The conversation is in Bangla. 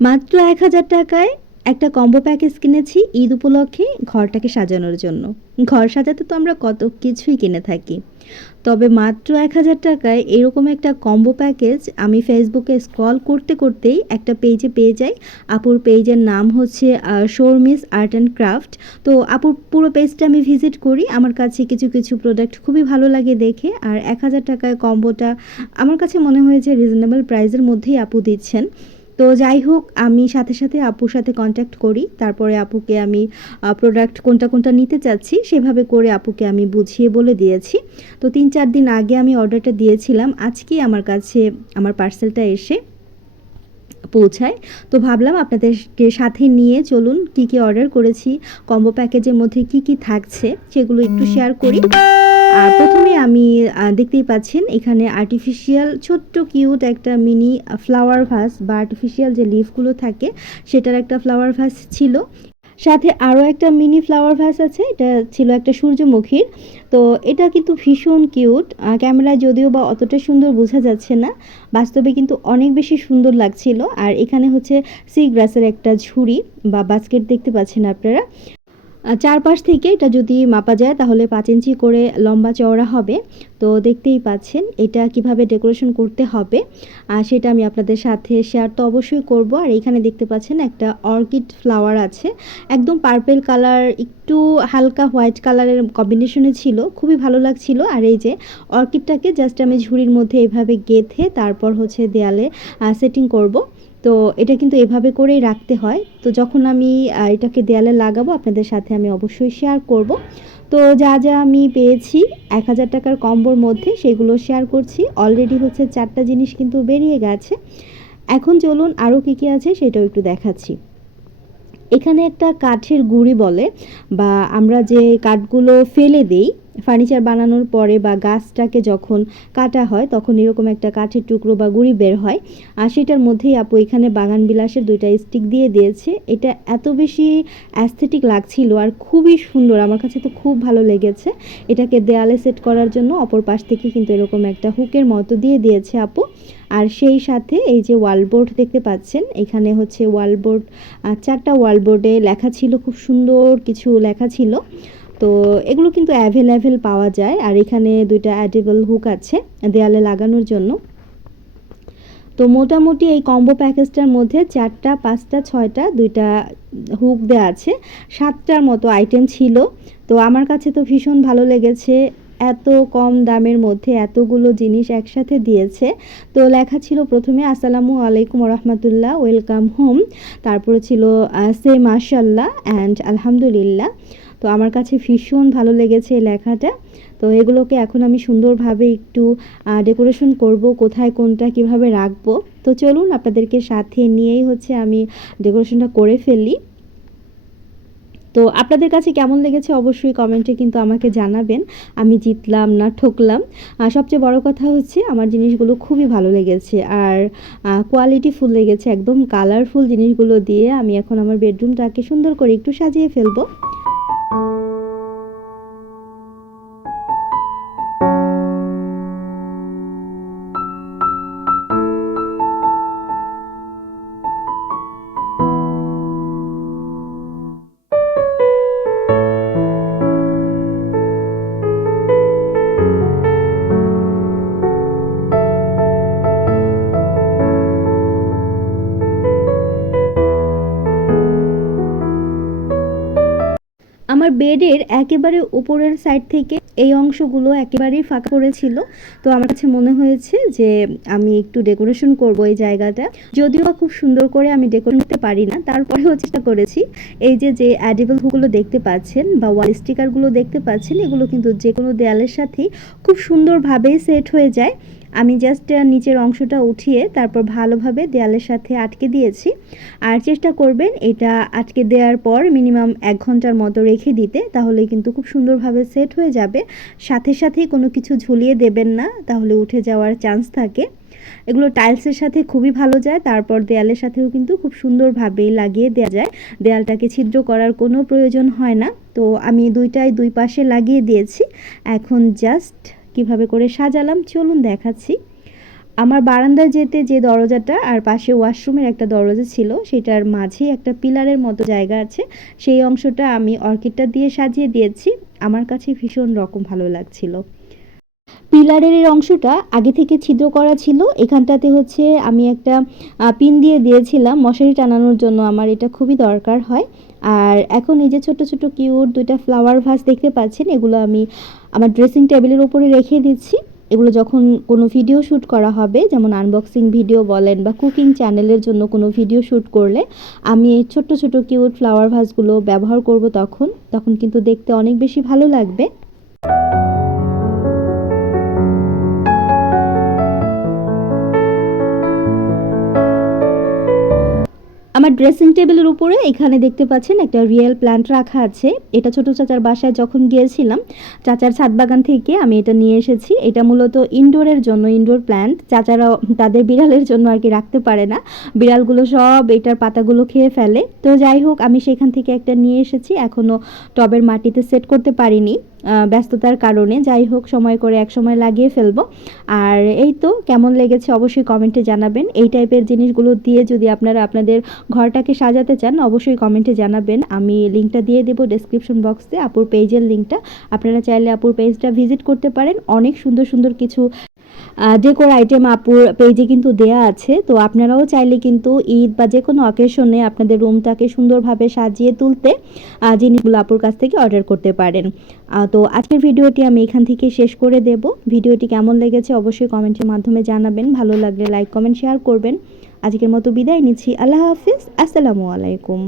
মাত্র ১,০০০ টাকায় একটা কম্বো প্যাকেজ কিনেছি ঈদ উপলক্ষে ঘরটাকে সাজানোর জন্য। ঘর সাজাতে তো আমরা কত কিছুই কিনে থাকি। তবে মাত্র ১,০০০ টাকায় এরকম একটা কম্বো প্যাকেজ আমি ফেসবুকে স্ক্রল করতে করতেই একটা পেজে পেয়ে যাই। আপুর পেজের নাম হচ্ছে শর্মিস আর্ট অ্যান্ড ক্রাফট। তো আপুর পুরো পেজটা আমি ভিজিট করি। আমার কাছে কিছু কিছু প্রোডাক্ট খুবই ভালো লাগে দেখে। আর ১,০০০ টাকায় কম্বোটা আমার কাছে মনে হয়েছে রিজনেবল প্রাইসের মধ্যেই আপু দিচ্ছেন। তো যাই হোক, আমি সাথে সাথে আপুর সাথে কন্ট্যাক্ট করি। তারপরে আপুকে আমি প্রোডাক্ট কোনটা কোনটা নিতে চাচ্ছি সেভাবে করে আপুকে আমি বুঝিয়ে বলে দিয়েছি। তো ৩-৪ দিন আগে আমি অর্ডারটা দিয়েছিলাম। আজকেই আমার কাছে আমার পার্সেলটা এসে পৌঁছায়। তো ভাবলাম আপনাদেরকে সাথে নিয়ে চলুন কী কী অর্ডার করেছি, কম্বো প্যাকেজের মধ্যে কী কী থাকছে সেগুলো একটু শেয়ার করি। আর প্রথমে আমি দেখতেই পাচ্ছেন এখানে আর্টিফিশিয়াল ছোট্ট কিউট একটা মিনি ফ্লাওয়ার ভাস বা আর্টিফিশিয়াল যে লিফগুলো থাকে সেটার একটা ফ্লাওয়ার ভাস ছিল। সাথে আরও একটা মিনি ফ্লাওয়ার ভাস আছে, এটা ছিল একটা সূর্যমুখীর। তো এটা কিন্তু ভীষণ কিউট। ক্যামেরায় যদিও বা অতটা সুন্দর বোঝা যাচ্ছে না, বাস্তবে কিন্তু অনেক বেশি সুন্দর লাগছিল। আর এখানে হচ্ছে সি গ্রাসের একটা ঝুড়ি বা বাস্কেট দেখতে পাচ্ছেন আপনারা। চারপাশ থেকে এটা যদি মাপা যায় তাহলে ৫ ইঞ্চি করে লম্বা চওড়া হবে। তো দেখতেই পাচ্ছেন এটা কিভাবে ডেকোরেশন করতে হবে সেটা আমি আপনাদের সাথে শেয়ার তো অবশ্যই করব। আর এখানে দেখতে পাচ্ছেন একটা অর্কিড ফ্লাওয়ার আছে, একদম পার্পেল কালার একটু হালকা হোয়াইট কালারের কম্বিনেশনে ছিল, খুবই ভালো লাগছিল। আর এই যে অর্কিডটাকে জাস্ট আমি ঝুড়ির মধ্যে এভাবে গেঁথে তারপর হচ্ছে দেয়ালে সেটিং করব। তো এটা কিন্তু এভাবে করেই রাখতে হয়। তো যখন আমি এটাকে দেয়ালে লাগাবো আপনাদের সাথে আমি অবশ্যই শেয়ার করব। তো যা যা আমি পেয়েছি ১,০০০ টাকার কম্বোর মধ্যে সেগুলো শেয়ার করছি। অলরেডি হচ্ছে ৪টা জিনিস কিন্তু বেরিয়ে গেছে। এখন চলুন আরও কী কী আছে সেটাও একটু দেখাচ্ছি। এখানে একটা কাঠের গুঁড়ি বলে, বা আমরা যে কাঠগুলো ফেলে দেই ফার্নিচার বানানোর পরে বা গাছটাকে যখন কাটা হয় তখন এরকম একটা কাঠের টুকরো বা গুঁড়ি বের হয়। আর সেটার মধ্যেই আপু এখানে বাগান বিলাসের 2টা স্টিক দিয়ে দিয়েছে। এটা এত বেশি অ্যাস্থেটিক লাগছিল আর খুবই সুন্দর, আমার কাছে তো খুব ভালো লেগেছে। এটাকে দেয়ালে সেট করার জন্য অপর পাশ থেকে কিন্তু এরকম একটা হুকের মতো দিয়ে দিয়েছে আপু। আর সেই সাথে এই যে ওয়ালবোর্ড দেখতে পাচ্ছেন, এখানে হচ্ছে ওয়ালবোর্ড 4টা ওয়ালবোর্ডে লেখা ছিল, খুব সুন্দর কিছু লেখা ছিল। তো এগুলো কিন্তু অ্যাভেলেবেল পাওয়া যায়। আর এখানে 2টা অ্যাডেবল হুক আছে দেয়ালে লাগানোর জন্য। তো মোটামুটি এই কম্বো প্যাকেজটার মধ্যে 4টা 5টা 6টা 2টা হুক দেওয়া আছে, 7টার মতো আইটেম ছিল। তো আমার কাছে তো ভীষণ ভালো লেগেছে, এত কম দামের মধ্যে এতগুলো জিনিস একসাথে দিয়েছে। তো লেখা ছিল প্রথমে আসসালামু আলাইকুম রহমতুল্লাহ, ওয়েলকাম হোম। তারপরে ছিল সে মাশাল্লাহ অ্যান্ড আলহামদুলিল্লাহ। তো আমার কাছে ভীষণ ভালো লেগেছে এই লেখাটা। তো এগুলোকে এখন আমি সুন্দরভাবে একটু ডেকোরেশন করব, কোথায় কোনটা কিভাবে রাখবো। তো চলুন আপনাদেরকে সাথে নিয়েই হচ্ছে আমি ডেকোরেশনটা করে ফেলি। তো আপনাদের কাছে কেমন লেগেছে অবশ্যই কমেন্টে কিন্তু আমাকে জানাবেন, আমি জিতলাম না ঠকলাম। সবচেয়ে বড় কথা হচ্ছে আমার জিনিসগুলো খুবই ভালো লেগেছে আর কোয়ালিটিফুল লেগেছে, একদম কালারফুল জিনিসগুলো দিয়ে আমি এখন আমার বেডরুমটাকে সুন্দর করে একটু সাজিয়ে ফেলবো। আমার বেডের একেবারে উপরের সাইড থেকে এই অংশগুলো একেবারেই ফাঁকা পড়েছিল। তো আমার কাছে মনে হয়েছে যে আমি একটু ডেকোরেশন করব এই জায়গাটা। যদিও খুব সুন্দর করে আমি ডেকোরেশন করতে পারি না, তারপরেও চেষ্টা করেছি। এই যে যে অ্যাডেবল হুকগুলো দেখতে পাচ্ছেন বা ওয়াল স্টিকারগুলো দেখতে পাচ্ছেন, এগুলো কিন্তু যে কোনো দেয়ালের সাথেই খুব সুন্দরভাবেই সেট হয়ে যায়। আমি জাস্ট নিচের অংশটা উঠিয়ে তারপর ভালোভাবে দেয়ালের সাথে আটকে দিয়েছি। আর চেষ্টা করবেন এটা আটকে দেওয়ার পর মিনিমাম 1 ঘন্টার মতো রেখে দিতে, তাহলে কিন্তু খুব সুন্দরভাবে সেট হয়ে যাবে। সাথে সাথেই কোনো কিছু ঝুলিয়ে দেবেন না, তাহলে উঠে যাওয়ার চান্স থাকে। এগুলো টাইলসের সাথে খুবই ভালো যায়, তারপর দেয়ালের সাথেও কিন্তু খুব সুন্দরভাবেই লাগিয়ে দেওয়া যায়। দেয়ালটাকে ছিদ্র করার কোনো প্রয়োজন হয় না। তো আমি দুইটাই দুই পাশে লাগিয়ে দিয়েছি। এখন জাস্ট কিভাবে করে সাজালাম চলুন দেখাচ্ছি। আমার বারান্দায় যেতে যে দরজাটা আর পাশে ওয়াশরুমের একটা দরজা ছিল সেটার মাঝে একটা পিলারের মতো জায়গা আছে, সেই অংশটা আমি অর্কিডটা দিয়ে সাজিয়ে দিয়েছি। আমার কাছে ভীষণ রকম ভালো লাগছিল। পিলারের এই অংশটা আগে থেকে ছিদ্র করা ছিল, এখানটাতে হচ্ছে আমি একটা পিন দিয়ে দিয়েছিলাম মশারি টানানোর জন্য, আমার এটা খুবই দরকার হয়। আর এখন এই যে ছোট ছোট কিউট দুইটা ফ্লাওয়ার ভাস দেখতে পাচ্ছেন, এগুলো আমি আমার ড্রেসিং টেবিলের উপরে রেখে দিচ্ছি। এগুলো যখন কোনো ভিডিও শ্যুট করা হবে, যেমন আনবক্সিং ভিডিও বলেন বা কুকিং চ্যানেলের জন্য কোনো ভিডিও শ্যুট করলে আমি এই ছোট্ট ছোট কিউট ফ্লাওয়ার ভাসগুলো ব্যবহার করব, তখন তখন কিন্তু দেখতে অনেক বেশি ভালো লাগবে। আমার ড্রেসিং টেবিলের উপরে এখানে দেখতে পাচ্ছেন একটা রিয়েল প্ল্যান্ট রাখা আছে। এটা ছোট চাচার বাসায় যখন গিয়েছিলাম, চাচার ছাদ বাগান থেকে আমি এটা নিয়ে এসেছি। এটা মূলত ইনডোরের জন্য, ইনডোর প্ল্যান্ট। চাচারা তাদের বিড়ালের জন্য আর কি রাখতে পারে না, বিড়ালগুলো সব এটার পাতাগুলো খেয়ে ফেলে। তো যাই হোক, আমি সেখান থেকে একটা নিয়ে এসেছি, এখনও টবের মাটিতে সেট করতে পারিনি ব্যস্ততার কারণে। যাই হোক, সময় করে এক সময় লাগিয়ে ফেলবো। আর এই তো, কেমন লেগেছে অবশ্যই কমেন্টে জানাবেন। এই টাইপের জিনিসগুলো দিয়ে যদি আপনারা আপনাদের ঘরটাকে সাজাতে চান অবশ্যই কমেন্টে জানাবেন। আমি লিঙ্কটা দিয়ে দেবো ডেসক্রিপশন বক্সে, আপুর পেজের লিঙ্কটা। আপনারা চাইলে আপুর পেজটা ভিজিট করতে পারেন। অনেক সুন্দর সুন্দর কিছু ডেকোর আইটেম আপুর পেজে কিন্তু দেয়া আছে। তো আপনারাও চাইলে কিন্তু ঈদ বা যে কোনো অকেশনে আপনাদের রুমটাকে সুন্দরভাবে সাজিয়ে তুলতে জিনিসগুলো আপুর কাছ থেকে অর্ডার করতে পারেন। তো আজকের ভিডিওটি আমি এখান থেকে শেষ করে দেব। ভিডিওটি কেমন লেগেছে অবশ্যই কমেন্টের মাধ্যমে জানাবেন। ভালো লাগলে লাইক কমেন্ট শেয়ার করবেন। আজকের মতো বিদায় নিচ্ছি। আল্লাহ হাফিজ। আসসালামু আলাইকুম।